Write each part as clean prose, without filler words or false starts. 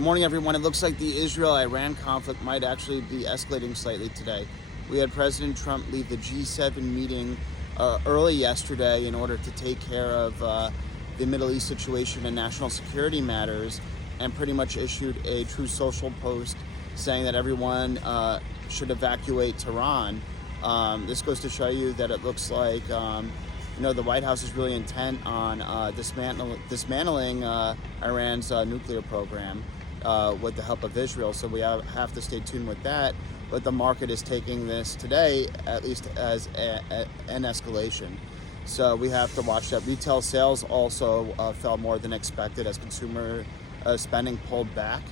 Good morning, everyone. It looks like the Israel-Iran conflict might actually be escalating slightly today. We had President Trump leave the G7 meeting early yesterday in order to take care of the Middle East situation and national security matters, and pretty much issued a True Social post saying that everyone should evacuate Tehran. This goes to show you that it looks like the White House is really intent on dismantling Iran's nuclear program with the help of Israel. So we have to stay tuned with that. But the market is taking this today, at least as an escalation. So we have to watch that. Retail sales also fell more than expected as consumer spending pulled back.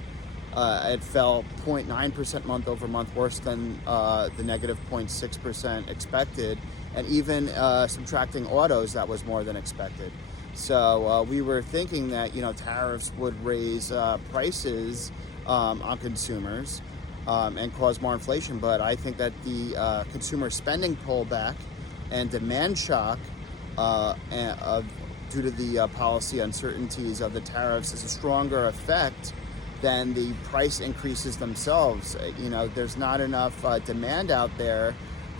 It fell 0.9% month over month, worse than the negative 0.6% expected. And even subtracting autos, that was more than expected. So we were thinking that tariffs would raise prices on consumers and cause more inflation. But I think that the consumer spending pullback and demand shock due to the policy uncertainties of the tariffs is a stronger effect than the price increases themselves. There's not enough demand out there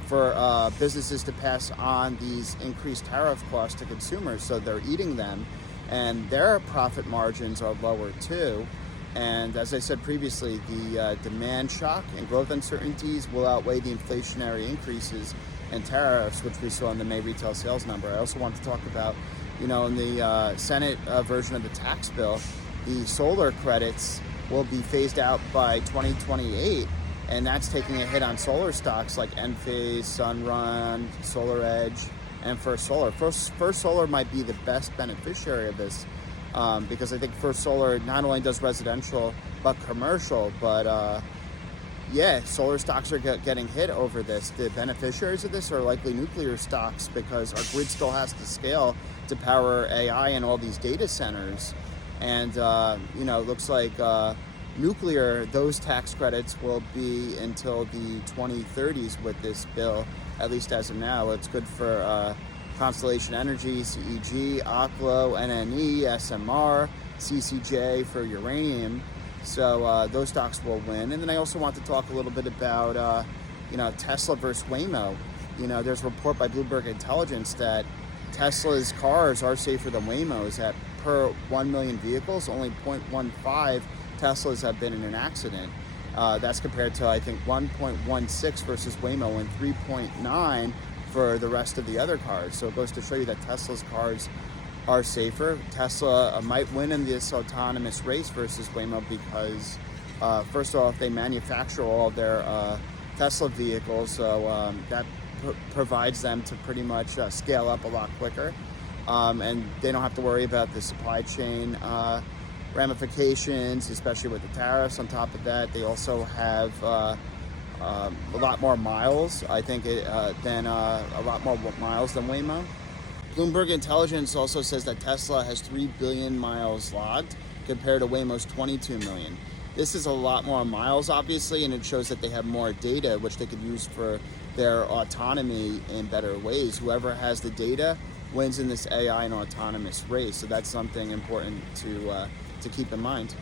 for businesses to pass on these increased tariff costs to consumers, so they're eating them, and their profit margins are lower too. And as I said previously, the demand shock and growth uncertainties will outweigh the inflationary increases and tariffs, which we saw in the May retail sales number. I also want to talk about, in the Senate version of the tax bill, the solar credits will be phased out by 2028. And that's taking a hit on solar stocks like Enphase, Sunrun, SolarEdge, and First Solar. First Solar might be the best beneficiary of this because I think First Solar not only does residential but commercial. But solar stocks are getting hit over this. The beneficiaries of this are likely nuclear stocks because our grid still has to scale to power AI and all these data centers. And it looks like nuclear, those tax credits will be until the 2030s with this bill, at least as of now. It's good for Constellation Energy, CEG, Oklo, NNE, SMR, CCJ for uranium. So those stocks will win. And then I also want to talk a little bit about Tesla versus Waymo. There's a report by Bloomberg Intelligence that Tesla's cars are safer than Waymo's. At per 1 million vehicles, only 0.15 Teslas have been in an accident. That's compared to, I think, 1.16 versus Waymo and 3.9 for the rest of the other cars. So it goes to show you that Tesla's cars are safer. Tesla might win in this autonomous race versus Waymo because, first of all, if they manufacture all of their Tesla vehicles, so that provides them to pretty much scale up a lot quicker. And they don't have to worry about the supply chain ramifications, especially with the tariffs. On top of that, they also have a lot more miles, I think, than a lot more miles than Waymo. Bloomberg Intelligence also says that Tesla has 3 billion miles logged compared to Waymo's 22 million. This is a lot more miles, obviously, and it shows that they have more data, which they could use for their autonomy in better ways. Whoever has the data wins in this AI and autonomous race. So that's something important to keep in mind.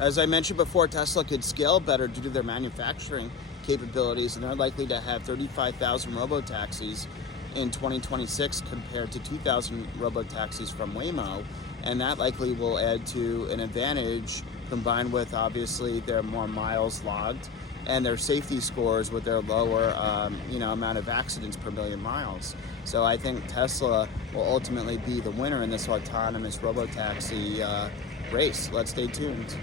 As I mentioned before, Tesla could scale better due to their manufacturing capabilities, and they're likely to have 35,000 robotaxis in 2026 compared to 2,000 robotaxis from Waymo, and that likely will add to an advantage combined with obviously their more miles logged and their safety scores with their lower amount of accidents per million miles. So I think Tesla will ultimately be the winner in this autonomous robotaxi race. Let's stay tuned.